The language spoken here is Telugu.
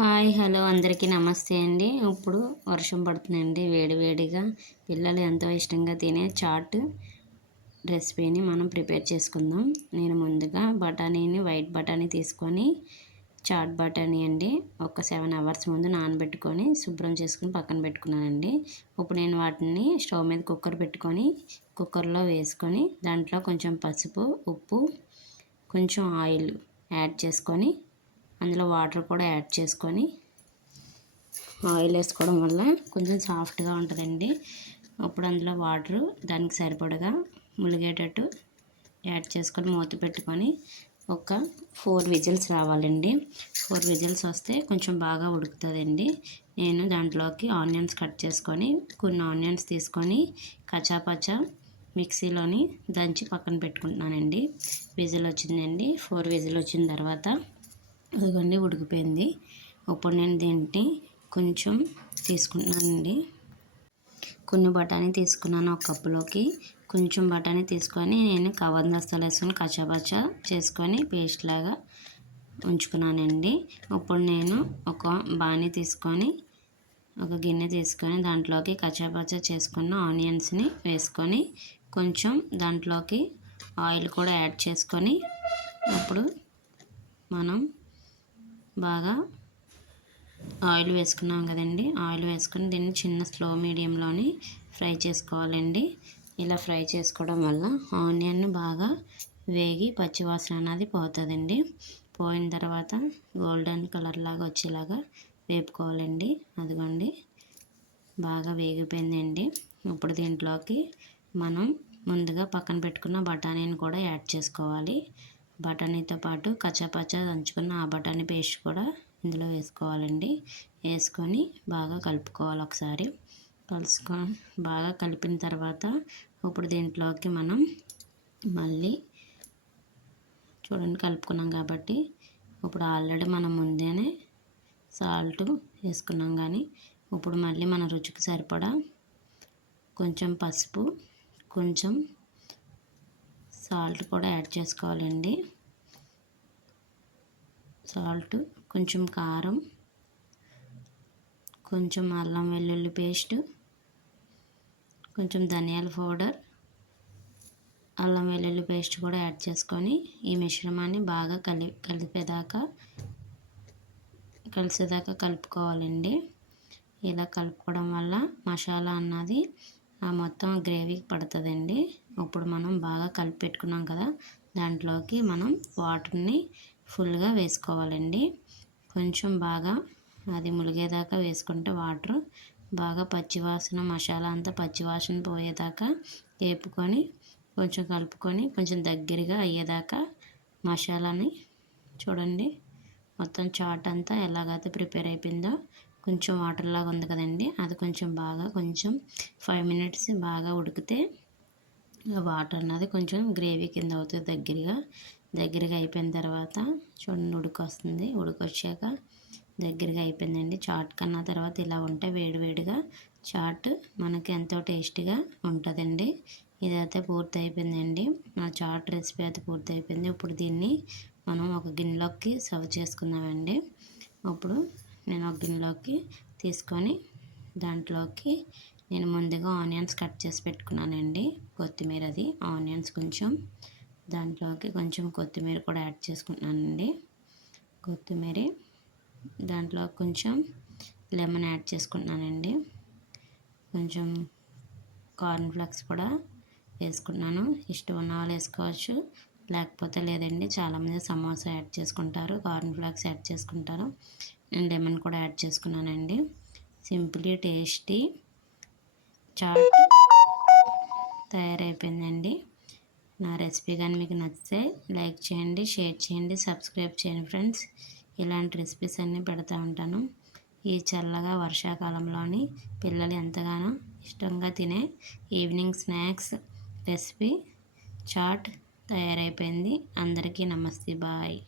Hi hello. అందరికీ నమస్తే అండి. ఇప్పుడు వర్షం పడుతుందండి వేడివేడిగా పిల్లలు ఎంతో ఇష్టంగా తినే చాట్ రెసిపీని మనం ప్రిపేర్ చేసుకుందాం. నేను ముందుగా బఠానీని వైట్ బఠానీ తీసుకొని చాట్ బఠానీ అండి ఒక సెవెన్ అవర్స్ ముందు నానబెట్టుకొని శుభ్రం చేసుకుని పక్కన పెట్టుకున్నానండి. ఇప్పుడు నేను వాటిని స్టవ్ మీద కుక్కర్ పెట్టుకొని కుక్కర్లో వేసుకొని దాంట్లో కొంచెం పసుపు ఉప్పు కొంచెం ఆయిల్ యాడ్ చేసుకొని అందులో వాటర్ కూడా యాడ్ చేసుకొని ఆయిల్ వేసుకోవడం వల్ల కొంచెం సాఫ్ట్గా ఉంటుందండి. అప్పుడు అందులో వాటర్ దానికి సరిపడగా ములిగేటట్టు యాడ్ చేసుకొని మూత పెట్టుకొని ఒక ఫోర్ విజిల్స్ రావాలండి. ఫోర్ విజిల్స్ వస్తే కొంచెం బాగా ఉడుకుతుందండి. నేను దాంట్లోకి ఆనియన్స్ కట్ చేసుకొని కొన్ని ఆనియన్స్ తీసుకొని కచాపచా మిక్సీలోని దంచి పక్కన పెట్టుకుంటున్నానండి. విజిల్ వచ్చిందండి. ఫోర్ విజిల్ వచ్చిన తర్వాత అదిగోండి ఉడికిపోయింది. ఇప్పుడు నేను దీన్ని కొంచెం తీసుకుంటున్నానండి. కొన్ని బఠానీ తీసుకున్నాను ఒక కప్పులోకి. కొంచెం బఠానీ తీసుకొని నేను కవర్ దస్తాలు వేసుకొని కచ్చాపచ్చా చేసుకొని పేస్ట్ లాగా ఉంచుకున్నానండి. ఇప్పుడు నేను ఒక బాణీ తీసుకొని ఒక గిన్నె తీసుకొని దాంట్లోకి కచ్చాపచ్చా చేసుకున్న ఆనియన్స్ని వేసుకొని కొంచెం దాంట్లోకి ఆయిల్ కూడా యాడ్ చేసుకొని అప్పుడు మనం బాగా ఆయిల్ వేసుకున్నాం కదండి. ఆయిల్ వేసుకొని దీన్ని చిన్న స్లో మీడియంలోని ఫ్రై చేసుకోవాలండి. ఇలా ఫ్రై చేసుకోవడం వల్ల ఆనియన్ బాగా వేగి పచ్చివాసన అనేది పోతుందండి. పోయిన తర్వాత గోల్డెన్ కలర్ లాగా వచ్చేలాగా వేపుకోవాలండి. అదిగోండి. బాగా వేగిపోయిందండి. ఇప్పుడు దీంట్లోకి మనం ముందుగా పక్కన పెట్టుకున్న బఠానీని కూడా యాడ్ చేసుకోవాలి. బఠానీతో పాటు కచ్చాపచ్చా దంచుకున్న ఆ బఠానీ పేస్ట్ కూడా ఇందులో వేసుకోవాలండి. వేసుకొని బాగా కలుపుకోవాలి ఒకసారి. కలుసుకో బాగా కలిపిన తర్వాత ఇప్పుడు దీంట్లోకి మనం మళ్ళీ చూడండి కలుపుకున్నాం కాబట్టి ఇప్పుడు ఆల్రెడీ మనం ముందేనే సాల్ట్ వేసుకున్నాం కానీ ఇప్పుడు మళ్ళీ మన రుచికి సరిపడా కొంచెం పసుపు కొంచెం సాల్ట్ కూడా యాడ్ చేసుకోవాలండి. సాల్ట్ కొంచెం కారం కొంచెం అల్లం వెల్లుల్లి పేస్ట్ కొంచెం ధనియాల పౌడర్ అల్లం వెల్లుల్లి పేస్ట్ కూడా యాడ్ చేసుకొని ఈ మిశ్రమాన్ని బాగా కలి కలిపేదాకా కలిసేదాకా కలుపుకోవాలండి. ఇలా కలుపుకోవడం వల్ల మసాలా అన్నది మొత్తం గ్రేవీకి పడుతుందండి. ఇప్పుడు మనం బాగా కలిపి పెట్టుకున్నాం కదా దాంట్లోకి మనం వాటర్ని ఫుల్గా వేసుకోవాలండి. కొంచెం బాగా అది ములిగేదాకా వేసుకుంటే వాటర్ బాగా పచ్చివాసన మసాలా అంతా పచ్చివాసన పోయేదాకా వేపుకొని కొంచెం కలుపుకొని కొంచెం దగ్గరగా అయ్యేదాకా మసాలాని చూడండి మొత్తం చాట్ అంతా ఎలాగైతే ప్రిపేర్ అయిపోయిందో కొంచెం వాటర్ లాగా ఉంది కదండి. అది కొంచెం బాగా కొంచెం ఫైవ్ మినిట్స్ బాగా ఉడికితే వాటర్ అన్నది కొంచెం గ్రేవీ కింద అవుతుంది దగ్గరగా. దగ్గరగా అయిపోయిన తర్వాత చూడండి ఉడికొస్తుంది. ఉడికొచ్చాక దగ్గరగా అయిపోయిందండి. చాట్ కన్నా తర్వాత ఇలా ఉంటే వేడివేడిగా చాట్ మనకి ఎంతో టేస్టీగా ఉంటుందండి. ఇదైతే పూర్తి అయిపోయిందండి. నా చాట్ రెసిపీ అయితే పూర్తి అయిపోయింది. ఇప్పుడు దీన్ని మనం ఒక గిన్నెలోకి సర్వ్ చేసుకుందామండి. ఇప్పుడు నేను ఒక గిన్నెలోకి తీసుకొని దాంట్లోకి నేను ముందుగా ఆనియన్స్ కట్ చేసి పెట్టుకున్నానండి. కొత్తిమీర అది ఆనియన్స్ కొంచెం. దాంట్లోకి కొంచెం కొత్తిమీర కూడా యాడ్ చేసుకుంటున్నానండి. కొత్తిమీర దాంట్లో కొంచెం లెమన్ యాడ్ చేసుకుంటున్నానండి. కొంచెం కార్న్ ఫ్లక్స్ కూడా వేసుకున్నాను ఇష్టం ఉన్న వాళ్ళు వేసుకోవచ్చు. లేకపోతే లేదండి. చాలామంది సమోసా యాడ్ చేసుకుంటారు. కార్న్ ఫ్లాక్స్ యాడ్ చేసుకుంటారు. నేను లెమన్ కూడా యాడ్ చేసుకున్నానండి. సింప్లీ టేస్టీ చాట్ తయారైపోయిందండి. నా రెసిపీ కానీ మీకు నచ్చితే లైక్ చేయండి షేర్ చేయండి సబ్స్క్రైబ్ చేయండి ఫ్రెండ్స్. ఇలాంటి రెసిపీస్ అన్నీ పెడతా ఉంటాను. ఈ చల్లగా వర్షాకాలంలోని పిల్లలు ఎంతగానో ఇష్టంగా తినే ఈవినింగ్ స్నాక్స్ రెసిపీ చాట్ తయారైపోయింది. అందరికీ నమస్తే. బాయ్.